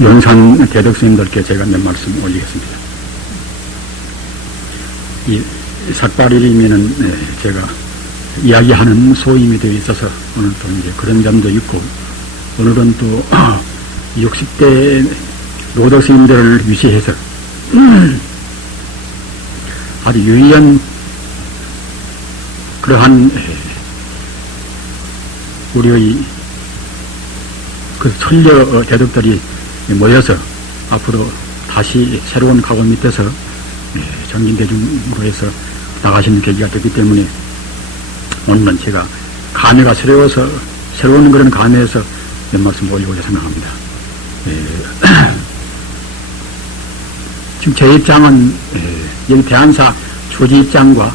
용산 대덕스님들께 제가 몇 말씀 올리겠습니다. 이 삭발일이면은 제가 이야기하는 소임이 되어 있어서 오늘 또 이제 그런 점도 있고, 오늘은 또 60대 노덕스님들을 위시해서 아주 유의한 그러한 우리의 그 천려 대덕들이 모여서 앞으로 다시 새로운 각오 밑에서 정진대중으로 해서 나가시는 계기가 됐기 때문에 오늘은 제가 감회가 새로워서 새로운 그런 감회에서 몇 말씀 올리고자 생각합니다. 지금 제 입장은 여기 대한사 조지 입장과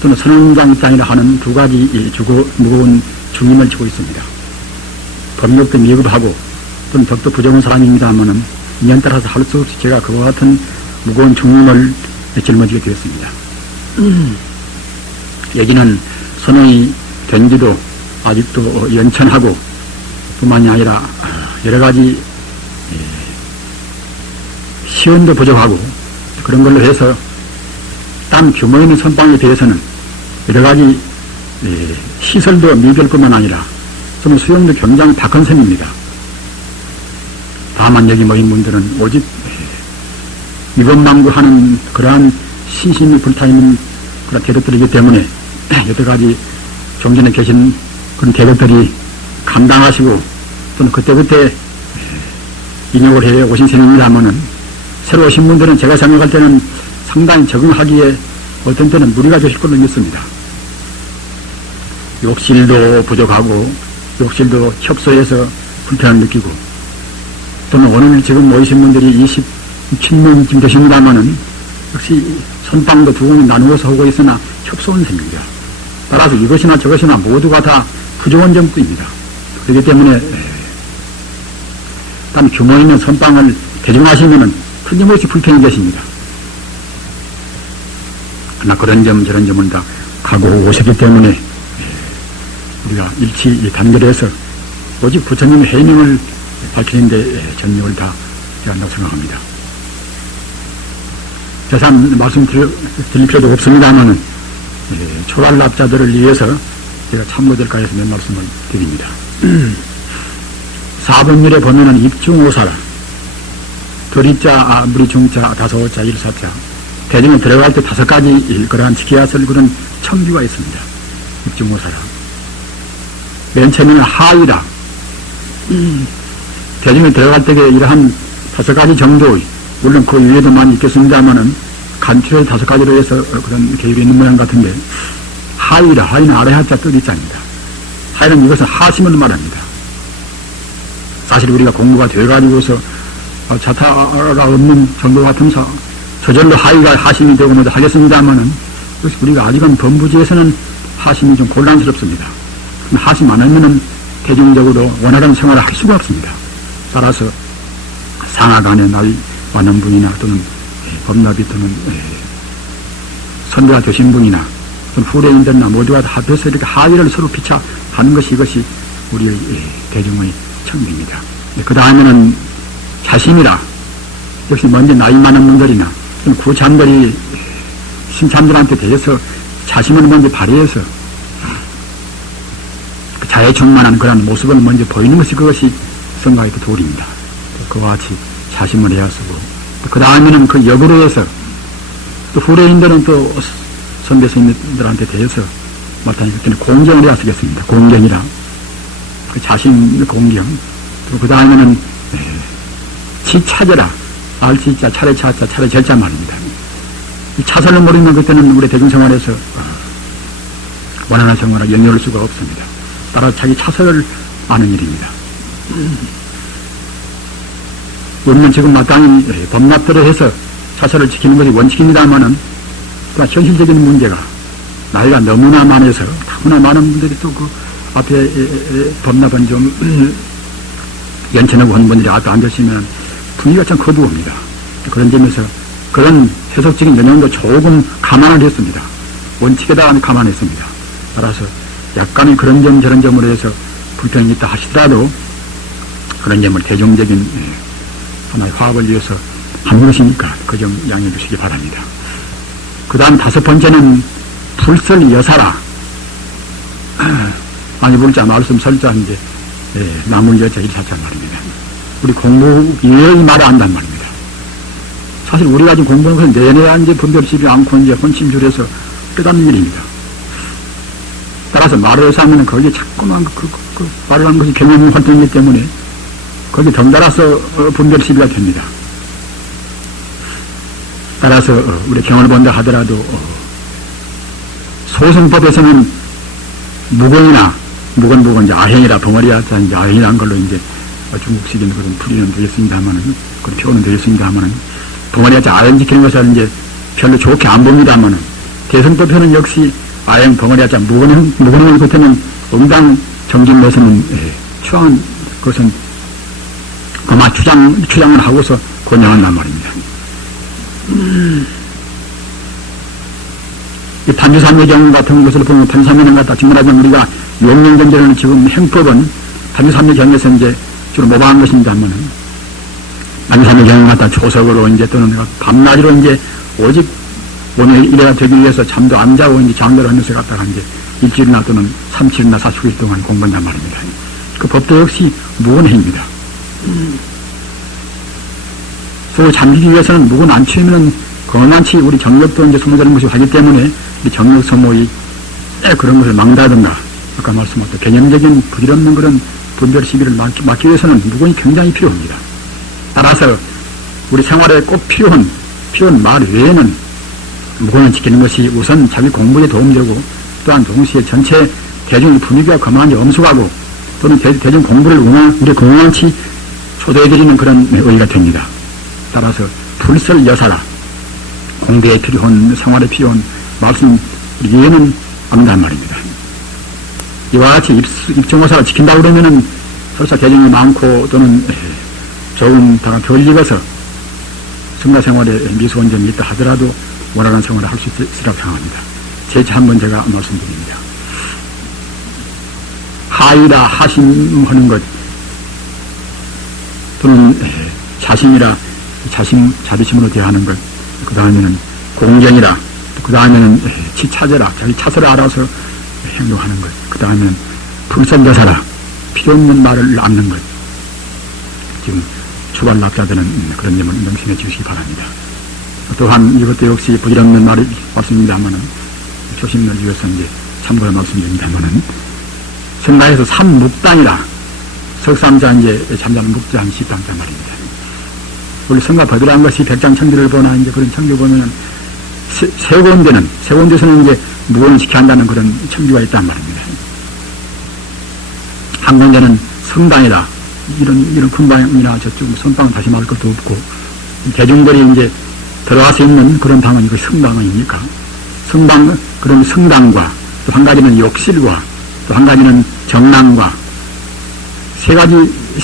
또는 선언장 입장이라 하는 두 가지 무거운 중임을 지고 있습니다. 법력도 미흡하고 또는 덕도 부정한 사람입니다만은 인연 따라서 할 수 없이 제가 그와 같은 무거운 중임을 짊어지게 되었습니다. 여기는 선언이 된 지도 아직도 연천하고 뿐만이 아니라 여러 가지 시연도 부족하고 그런 걸로 해서 딴 규모 있는 선방에 대해서는 여러 가지 시설도 미흡할 뿐만 아니라 좀 수용도 굉장히 박한 셈입니다. 다만 여기 모인 분들은 오직 위법망구하는 그러한 신심이 불타있는 그런 대덕들이기 때문에 여러 가지 종전에 계신 그런 대덕들이 감당하시고 또는 그때그때 인용을 해 오신 셈입니다만은 새로 오신 분들은 제가 생각할 때는 상당히 적응하기에 어떤 때는 무리가 되실 걸로 믿습니다. 욕실도 부족하고 욕실도 협소해서 불편함을 느끼고 또는 오늘 지금 모이신 분들이 27명쯤 되십니다만은 역시 선방도 두 군이 나누어서 하고 있으나 협소한 셈입니다. 따라서 이것이나 저것이나 모두가 다 부족한 점뿐입니다. 그렇기 때문에 단 규모 있는 선방을 대중하시면은 틀림없이 불편히 계십니다. 그러나 그런 점 저런 점을 다 각오하고 오셨기 때문에 우리가 일치 단결해서 오직 부처님의 해명을 밝히는데 전력을 다 해야 한다고 생각합니다. 자세한 말씀 드릴 필요도 없습니다만은 초랄납자들을 위해서 제가 참고될까 해서 몇 말씀을 드립니다. 4번율에 보면은 입중오사라 거리자, 무리중자, 다소자, 일사자 대중에 들어갈 때 5가지 그러한 지켜야 할 그런 청규가 있습니다. 입중오사라 맨 처음에는 하위라 대중에 들어갈 때 이러한 5가지 정도의 물론 그 위에도 많이 있겠습니다만은 간추려 5가지로 해서 그런 계획이 있는 모양 같은데 하위라 하위는 아래 하자 뜻이 있습니다. 하위는 이것은 하심을 말합니다. 사실 우리가 공부가 돼가지고서 자타가 없는 정도 같으면서 저절로 하위가 하심이 되고 뭐도 하겠습니다만은 우리가 아직은 범부지에서는 하심이 좀 곤란스럽습니다. 하심 안 하면은 대중적으로 원활한 생활을 할 수가 없습니다. 따라서 상하간의 나이 많은 분이나 또는 법납이 또는 선배가 되신 분이나 또는 후대인들이나 모두가 다 합해서 이렇게 하위를 서로 피차하는 것이 이것이 우리의 대중의 청비입니다. 그 다음에는 자심이라 역시 먼저 나이 많은 분들이나 구참들이 신참들한테 대해서 자심을 먼저 발휘해서 그 자해 충만한 그런 모습을 먼저 보이는 것이 그것이 성가의 그 도리입니다. 그와 같이 자심을 해야 쓰고 그 다음에는 그 역으로 해서 또 후래인들은 또 선배 스님들한테 대해서 마땅히 그때는 공경을 해야 쓰겠습니다. 공경이라 그 자신 공경 또 그 다음에는 지차제라 알지자 차례차자 차례절자 말입니다. 이 차선을 모르면 그때는 우리 대중생활에서 원활한 생활을 연결할 수가 없습니다. 따라 자기 차선을 아는 일입니다. 우리는 지금 마땅히 법납대로 해서 차선을 지키는 것이 원칙입니다만은 또 현실적인 문제가 나이가 너무나 많아서 너무나 많은 분들이 또 그 앞에 법납은 좀 연천하고 하는 분들이 앞에 앉으시면 분위기가 참 거두옵니다. 그런 점에서 그런 해석적인 영향도 조금 감안을 했습니다. 원칙에다 감안했습니다. 따라서 약간의 그런 점 저런 점으로 해서 불편이 있다 하시더라도 그런 점을 대중적인 하나의 화합을 위해서 하는 것이니까 그 점 양해해 주시기 바랍니다. 그 다음 5번째는 불설 여사라. 많이 불자 말씀 설자 이제 나물 여자 일사자 말입니다. 우리 공부 이외의 말을 안단 말입니다. 사실 우리가 지금 공부하는 것은 내내야 이제 분별시비 않고 이제 혼심줄여서 깨닫는 일입니다. 따라서 말을 해서 하면 거기에 자꾸만 말을 하는 것이 경험 활동이기 때문에 거기에 덩달아서 분별시비가 됩니다. 따라서 우리 경험을 본다 하더라도 소승법에서는 무건이나 무건 이제 아행이라 벙어리야 이제 아행이라는 걸로 이제 중국식인 그런 풀이는 되겠습니다만은 그런 표현은 되겠습니다만은 벙어리야 아행 지키는 것을 이제 별로 좋게 안 봅니다만은 대승법에는 역시 아행 벙어리야 무건을 겉에는 응당 정진에서는 추앙한 것은 그만 추장을 하고서 권양한단 말입니다. 이 판주삼의 경우 같은 것을 보면 판주삼의 갖다 직문하자면 우리가 용명전제라는 지금 행법은 판주삼의 경에서 이제 주로 모방한 것입니다만은 판주삼의 경우 갖다 조석으로 이제 또는 밤낮으로 이제 오직 오늘 일해가 되기 위해서 잠도 안 자고 이제 장도를 하면서 갖다가 이제 일주일이나 또는 3일이나 40일 동안 공부한단 말입니다. 그 법도 역시 무건행입니다. 서로 잠기기 위해서는 묵은 안 취하면 건강치 우리 정력도 이제 소모되는 것이 하기 때문에 우리 정력 소모의 그런 것을 망다든가 아까 말씀하셨던 개념적인 부질없는 그런 분별 시비를 막기 위해서는 묵은이 굉장히 필요합니다. 따라서 우리 생활에 꼭 필요한 말 외에는 묵은을 지키는 것이 우선 자기 공부에 도움되고 또한 동시에 전체 대중의 분위기가 그만이 엄숙하고 또는 대중 공부를 우리 건강치 초대해드리는 그런 의의가 됩니다. 따라서 불설 여사라 공부에 필요한 생활에 필요한 말씀 이해는 안다는 말입니다. 이와 같이 입정호사를 지킨다고 그러면은 설사 대중이 많고 또는 조금 더 덜익어서 성가생활에 미소한 점이 있다 하더라도 원활한 생활을 할 수 있으라고 생각합니다. 재차 한번 제가 말씀드립니다. 하이라 하심하는 것 또는 자심이라 자비심으로 대하는 것, 그 다음에는 공경이라, 그 다음에는 치차제라, 자기 차서를 알아서 행동하는 것, 그 다음에는 불선여사라, 필요 없는 말을 않는 것, 지금 초발 납자되는 그런 점을 명심해 주시기 바랍니다. 또한 이것도 역시 부질없는 말이 없습니다만은 조심을 위해서 이제 참고로 말씀드립니다만은 성가에서 삼묵당이라 석삼자 이제 잠자는 묵자한 시방자 말입니다. 우리 성가 법이라는 것이 백장청지를 보나 이제 그런 청지 보면은 세 군데서는 이제 무언을 지켜야 한다는 그런 청지가 있단 말입니다. 한 군데는 성당이다. 이런 큰 방이나 저쪽 선방은 다시 말할 것도 없고 대중들이 이제 들어와서 있는 그런 방은 이거 성당입니까? 그런 성당과 또 한 가지는 욕실과 또 한 가지는 정랑과 세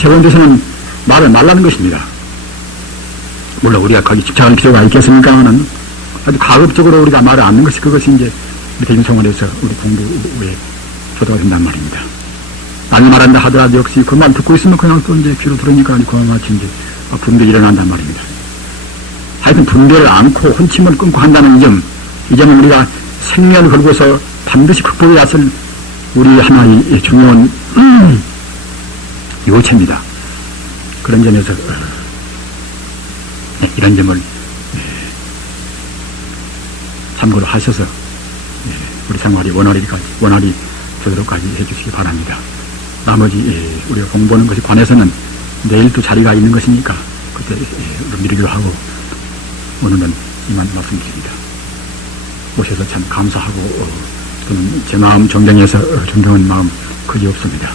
군데서는 말을 말라는 것입니다. 물론 우리가 거기 집착할 필요가 있겠습니까? 하는 아주 가급적으로 우리가 말을 않는 것이 그것이 이제 대중생활에서 우리 공부에 조도가 된단 말입니다. 남이 말한다 하더라도 역시 그 말 듣고 있으면 그냥 또 이제 귀로 들으니까 그와 같이 이제 분별이 일어난단 말입니다. 하여튼 분별을 않고 혼침을 끊고 한다는 이 점은 우리가 생명을 걸고서 반드시 극복해야 할 우리 하나의 중요한 요체입니다. 그런 점에서 이런 점을 참고로 하셔서 우리 생활이 원활히 되도록까지 해주시기 바랍니다. 나머지 우리가 공부하는 것에 관해서는 내일 또 자리가 있는 것이니까 그때 미루기로 하고 오늘은 이만 말씀드립니다. 오셔서 참 감사하고 또는 제 마음 존경한 마음 그지 없습니다.